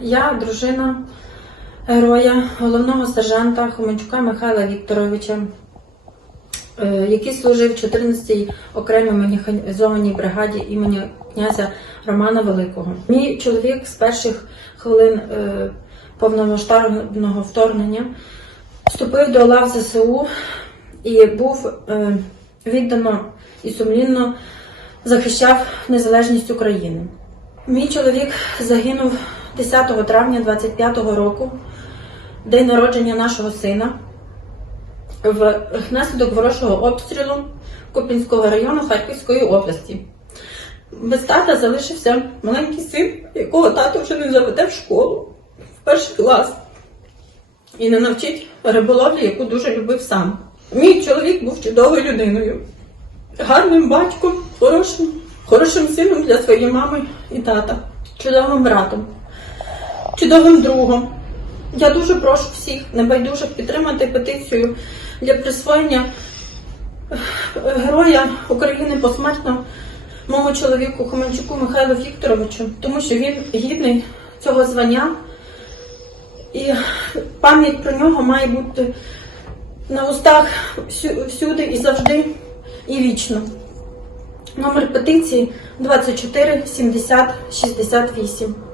Я дружина героя, головного сержанта Хомичука Михайла Вікторовича, е, який служив в 14-й окремій механізованій бригаді імені князя Романа Великого. Мій чоловік з перших хвилин е, повномасштабного вторгнення вступив до лав ЗСУ і був е, віддано і сумлінно захищав незалежність України. Мій чоловік загинув 10 травня 25-го року, день народження нашого сина, внаслідок ворожого обстрілу Купінського району Харківської області. Без тата залишився маленький син, якого тато вже не заведе в школу в перший клас і не навчить риболовлі, яку дуже любив сам. Мій чоловік був чудовою людиною, гарним батьком, хорошим, хорошим сином для своєї мами і тата, чудовим братом, чудовим другом. Я дуже прошу всіх небайдужих підтримати петицію для присвоєння е, героя України посмертно моєму чоловіку Хомельчуку Михайлу Вікторовичу, тому що він гідний цього звання. І пам'ять про нього має бути на устах всюди і завжди, і вічно. Номер петиції 24 70 68.